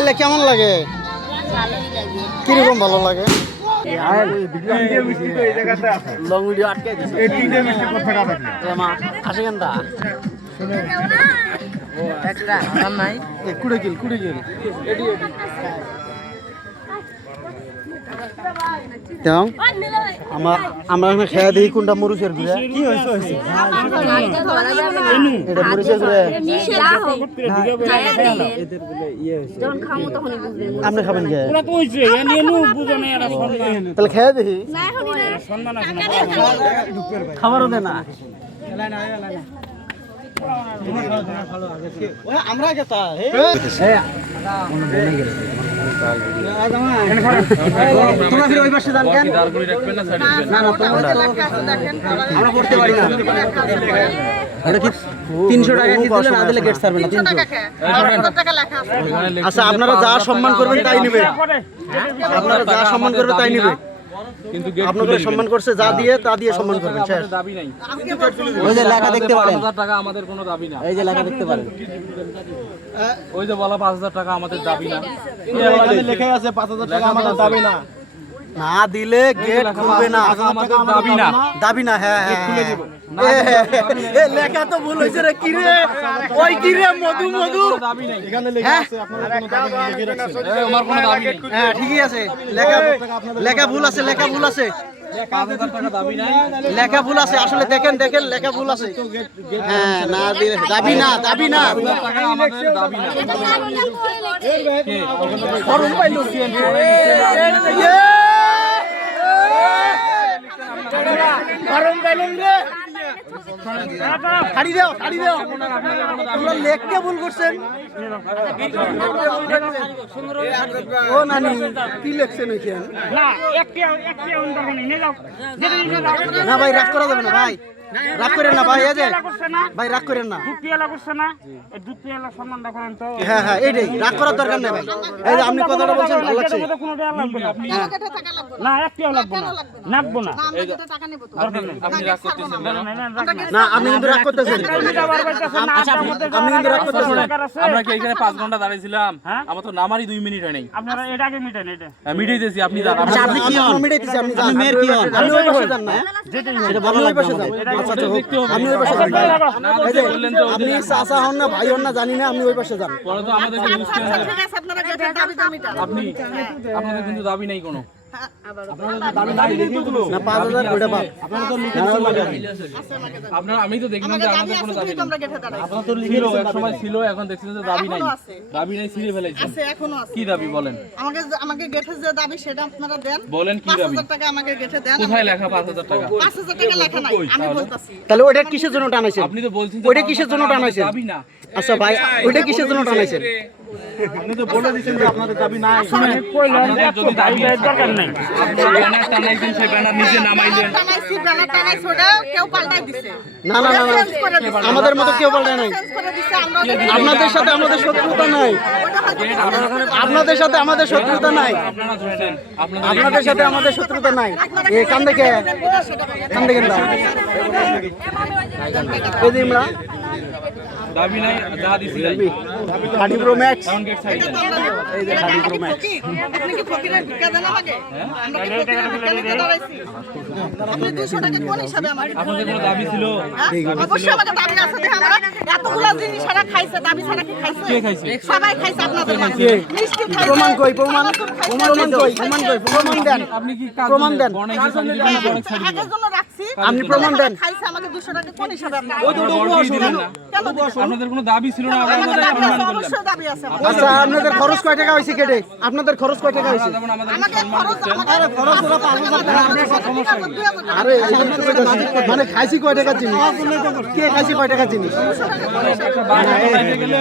এলে কেমন লাগে? কিরকম ভালো লাগে? লং ভিডিও আটকে আমরা এখানে খেয়া দিই কোনটা মরুচের ঘুরে কি হয়েছে এটা মরুচের ঘুরে আপনি খাবেন কে তাহলে খেয়ে দেখি খাবারও দে না আমরা কেতা আমরা পড়তে পারি না 300 টাকা দিলে না দিলে গেট ছাড়বে না 300 টাকা লেখা আছে। আচ্ছা আপনারা যা সম্মান করবেন তাই নেবে, আপনারা যা সম্মান করবে তাই নেবে, কিন্তু আপনাদের সম্মান করছে যা দিয়ে তা দিয়ে সম্মান করবেন। আমাদের দাবি নাই, ওই যে লেখা দেখতে পারেন 5000 টাকা আমাদের কোনো দাবি না, এই যে লেখা দেখতে পারেন ওই যে বলা 5000 টাকা আমাদের দাবি না, এখানে লেখা আছে 5000 টাকা আমাদের দাবি না, না দিলে গেট খুলবে না, আমাদের দাবি না, দাবি না। হ্যাঁ খুলে দিব এ লেখা তো ভুল হইছে রে, কি রে ওই কি রে মধু মধু দাবি নাই, এখানে লেখা আছে আপনাদের কোনো দাবি নাই লিখে রাখছে, আমার কোনো দাবি নাই। হ্যাঁ ঠিকই আছে, লেখা ভুল আছে, লেখা ভুল আছে, 5000 টাকা দাবি নাই, লেখা ভুল আছে আসলে, দেখেন দেখেন লেখা ভুল আছে। হ্যাঁ না দাবি না, দাবি না, টাকা আমাদের দাবি না, ফর্ম পাইলো গরম বেলুন রে ছাড়ি দাও, ছাড়ি দাও, তোমরা লেখতে ভুল করছেন। ও নানি কি লেখছেন ওইখানে? না ভাই রাগ করা যাবে না, ভাই রাগ করেন না ভাই, এই যে ভাই রাগ করেন না, হ্যাঁ হ্যাঁ এইটাই রাগ করার দরকার নেই ভাই, এই যে আপনি কথাটা বলছেন ভালো লাগছে না, আপনি কিন্তু রাগ করতেছেন, আপনি কিন্তু রাগ করতেছেন। আমরা কি এখানে 5 ঘন্টা দাঁড়িয়েছিলাম, আমার তো নামারই 2 মিনিট হয় নাই, আপনারা এটা আগে মিটান, এটা মিটাইতেছি, আপনি যান, আপনি কি হন মিটাইতেছি, আপনি জানেন মেয়ের কি হন, আপনি ওই পাশে যান না, এটা ভালো লাগবে আমাদের। আচ্ছা আচ্ছা আপনি ওই পাশে যান, এই যে আপনি চাচা হন না ভাই হন না জানি না, আপনি ওই পাশে যান, পরে তো আমাদের ঠিক আছে আপনারা গেটের দাবি মিটান, আপনি আপনাদের কিন্তু দাবি নাই কোনো, না 5000 ওটা পাব আপনারা, আমি তো দেখলাম যে আমাদের কোনো দাবি নাই, আপনারা তো লিখিত এক সময় ছিল, এখন দেখছেন যে দাবি নাই, দাবি নাই ছিঁড়ে ফেলাইছেন, আছে এখনো আছে, কি দাবি বলেন, আমাকে গেটে যে দাবি সেটা আপনারা দেন, বলেন কি দাবি, 5000 টাকা আমাকে গেটে দেন, কোথায় লেখা 5000 টাকা, 5000 টাকা লেখা নাই, আমি বলতাছি। তাহলে ওটা কিসের জন্য টানাইছেন? আপনি তো বলছেন ওটা কিসের জন্য টানাইছেন? দাবি না, আচ্ছা ভাই ওটা কিসের জন্য টানাইছেন? আপনি তো বলে দিয়েছেন যে আপনাদের দাবি নাই, শুনেন আপনাদের যদি দাবি দরকার নাই, আপনি ব্যানার টানাইছেন, সেই ব্যানার নিচে নামাইলেন, টানাইছি ব্যানার টানাইছি, ওটা কেউ পাল্টাই দিছে, না না না আমাদের মতো কেউ বলে নাই, চেঞ্জ করে দিছে, আমরা আপনাদের সাথে আমাদের শত্রুতা নাই, আপনাদের সাথে আমাদের শত্রুতা নাই, আপনারা ধরছেন, আপনাদের সাথে আমাদের শত্রুতা নাই। এ কান দেখে কান দেখেন না এই যে আমরা দাবি নাই, যা দিছি নাই, খাডি প্রো ম্যাক্স, কারণ গেট ছাড়ি দেন, এই যে খাডি প্রো ম্যাক্স, আপনি কি ফকিরের ভিক্ষা দেন আমাকে? আমরা কি ফকিরের ভিক্ষা নিতে দাঁড়াইছি? আপনি 200 টাকা কোন হিসাবে আমাকে? আপনাদের কোনো দাবি ছিল, অবশ্যই আমাকে দাবি আছে, দেখে আমরা এতগুলা জিনিস সারা খাইছে, দাবি ছাড়া কি খাইছে? কে খাইছে? সবাই খাইছে, আপনাদের মাঝে মিষ্টি খাইছে, প্রমাণ কই, প্রমাণ প্রমাণ কই, প্রমাণ কই, প্রমাণ দেন, আপনি কি কাজ প্রমাণ দেন, বনাইছে ছাড়ি দিবেন না, বনাই ছাড়ি আগের জন্য রাখছি, আপনি প্রমাণ দেন, খাইছে আমাকে 200 টাকা কোন হিসাবে আপনারা? ওই তো বড় দিলেন না, কেন দিবেন? আপনাদের কোনো দাবি ছিল না, আমরা আমাকে আপনাদের দাবি সম্মান আছে, করলাম, অবশ্যই দাবি আছে আমার। আচ্ছা আপনাদের খরচ কয় টাকা হইছে কেটে? আপনাদের খরচ কয় টাকা হইছে? যেমন আমাদের আমাকে খরচ, আরে খরচ হলো 5000 টাকা, আরে মানে খাইছি কয় টাকা জিনিস, কে খাইছি কয় টাকা জিনিস? একটা বাড়ি বানাইতে গেলে